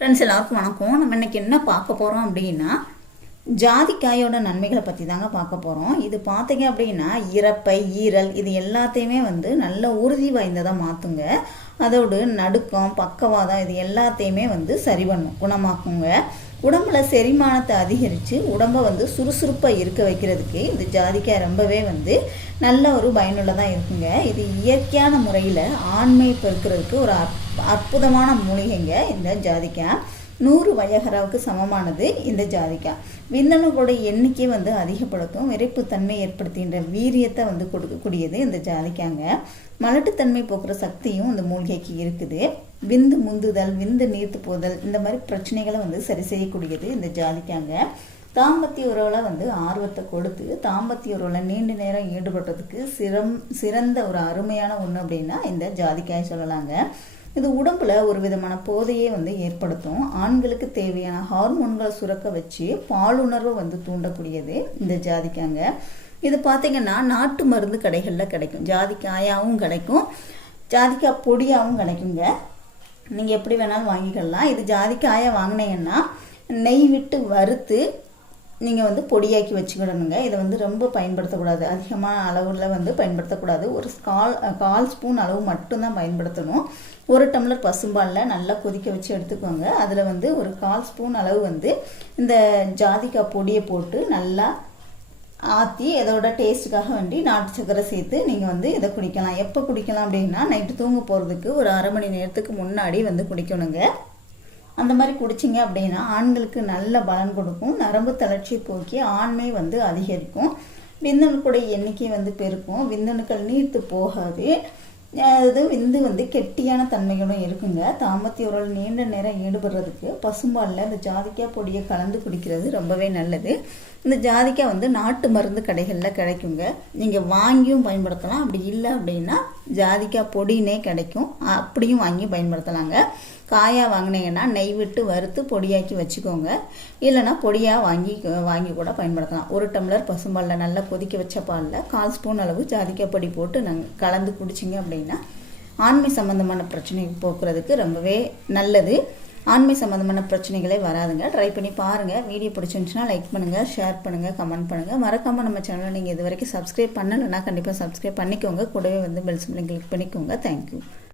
Friends எல்லாருக்கும் வணக்கம். நம்ம இன்னைக்கு என்ன பார்க்க போகிறோம் அப்படின்னா ஜாதிக்காயோட நன்மைகளை பற்றி தாங்க பார்க்க போகிறோம் இது பார்த்தீங்க அப்படின்னா இறப்பை ஈரல் இது எல்லாத்தையுமே வந்து நல்ல உறுதி வாய்ந்ததாக மாற்றுங்க அதோடு நடுக்கம் பக்கவாதம் இது எல்லாத்தையுமே வந்து சரி பண்ணும் குணமாக்குங்க. உடம்புல செரிமானத்தை அதிகரித்து உடம்பை வந்து சுறுசுறுப்பாக இருக்க வைக்கிறதுக்கு இந்த ஜாதிக்காய் ரொம்பவே வந்து நல்ல ஒரு பயனுள்ளதாக இருக்குங்க. இது இயற்கையான முறையில் ஆண்மை பெருக்கிறதுக்கு ஒரு அற்புதமான மூலிகைங்க இந்த ஜாதிக்காய். நூறு வயகராவுக்கு சமமானது இந்த ஜாதிக்காய். விந்தணுகளோட எண்ணிக்கை வந்து அதிகப்படுத்தும் விரைப்புத்தன்மை ஏற்படுத்துகின்ற வீரியத்தை வந்து கொடுக்கக்கூடியது இந்த ஜாதிக்காங்க மலட்டுத்தன்மை போக்குற சக்தியும் இந்த மூலிகைக்கு இருக்குது. விந்து முந்துதல் விந்து நீர்த்து போதல் இந்த மாதிரி பிரச்சனைகளை வந்து சரி செய்யக்கூடியது இந்த ஜாதிக்காங்க தாம்பத்திய உறவில் வந்து ஆர்வத்தை கொடுத்து தாம்பத்திய உறவில் நீண்ட நேரம் ஈடுபடுறதுக்கு சிரம் சிறந்த ஒரு அருமையான ஒன்று அப்படின்னா இந்த ஜாதிக்காய் சொல்லலாங்க. இது உடம்புல ஒரு விதமான போதையை வந்து ஏற்படுத்தும். ஆண்களுக்கு தேவையான ஹார்மோன்களை சுரக்க வச்சு பாலுணர்வை வந்து தூண்டக்கூடியது இந்த ஜாதிக்காங்க இது பார்த்திங்கன்னா நாட்டு மருந்து கடைகளில் கிடைக்கும். ஜாதிக்காயாகவும் கிடைக்கும். ஜாதிக்காய் பொடியாகவும் கிடைக்குங்க. நீங்கள் எப்படி வேணாலும் வாங்கிக்கலாம். இது ஜாதிக்காயை வாங்கினீங்கன்னா நெய் விட்டு வறுத்து நீங்கள் வந்து பொடியாக்கி வச்சுக்கிடணுங்க. இதை வந்து ரொம்ப பயன்படுத்தக்கூடாது. அதிகமான அளவில் வந்து பயன்படுத்தக்கூடாது. ஒரு கால் கால் ஸ்பூன் அளவு மட்டும்தான் பயன்படுத்தணும். ஒரு டம்ளர் பசும்பாலில் நல்லா கொதிக்க வச்சு எடுத்துக்கோங்க. அதில் வந்து ஒரு கால் ஸ்பூன் அளவு வந்து இந்த ஜாதிக்காய் பொடியை போட்டு நல்லா ஆற்றி இதோட டேஸ்ட்டுக்காக வேண்டி நாட்டு சக்கரை சேர்த்து நீங்கள் வந்து இதை குடிக்கலாம். எப்போ குடிக்கலாம் அப்படின்னா நைட்டு தூங்க போகிறதுக்கு ஒரு அரை மணி நேரத்துக்கு முன்னாடி வந்து குடிக்கணுங்க. அந்த மாதிரி குடிச்சிங்க அப்படின்னா ஆண்களுக்கு நல்ல பலன் கொடுக்கும். நரம்பு தளர்ச்சி போக்கி ஆண்மை வந்து அதிகரிக்கும். விந்தணுக்களுடைய எண்ணிக்கை வந்து பெருக்கும். விந்தணுக்கள் நீர்த்து போகாது. அது விந்து வந்து கெட்டியான தன்மைகளும் இருக்குங்க. தாமத்தி உரல் நீண்ட நேரம் ஈடுபடுறதுக்கு பசும்பாலில் இந்த ஜாதிக்காய் பொடியை கலந்து குடிக்கிறது ரொம்பவே நல்லது. இந்த ஜாதிக்காய் வந்து நாட்டு மருந்து கடைகளில் கிடைக்குங்க. நீங்கள் வாங்கியும் பயன்படுத்தலாம். அப்படி இல்லை அப்படின்னா ஜாதிக்காய் பொடினே கிடைக்கும். அப்படியும் வாங்கி பயன்படுத்தலாங்க. காயாக வாங்கினீங்கன்னா நெய் விட்டு வறுத்து பொடியாக்கி வச்சுக்கோங்க. இல்லைனா பொடியாக வாங்கி வாங்கி கூட பயன்படுத்தலாம். ஒரு டம்ளர் பசும்பாலில் நல்லா கொதிக்க வச்ச பாலில் கால் ஸ்பூன் அளவு ஜாதிக்கப்படி போட்டு நாங்கள் கலந்து குடிச்சிங்க அப்படின்னா ஆண்மை சம்மந்தமான பிரச்சனை போக்குறதுக்கு ரொம்பவே நல்லது. ஆண்மை சம்மந்தமான பிரச்சனைகளே வராதுங்க. ட்ரை பண்ணி பாருங்கள் வீடியோ பிடிச்சிருந்துச்சுன்னா லைக் பண்ணுங்கள் ஷேர் பண்ணுங்கள் கமெண்ட் பண்ணுங்கள் மறக்காமல் நம்ம சேனலை நீங்கள் இது வரைக்கும் சப்ஸ்கிரைப் பண்ணலைன்னா கண்டிப்பாக சப்ஸ்கிரைப் பண்ணிக்கோங்க. கூடவே வந்து பெல் சிம்லை கிளிக் பண்ணிக்கோங்க. Thank you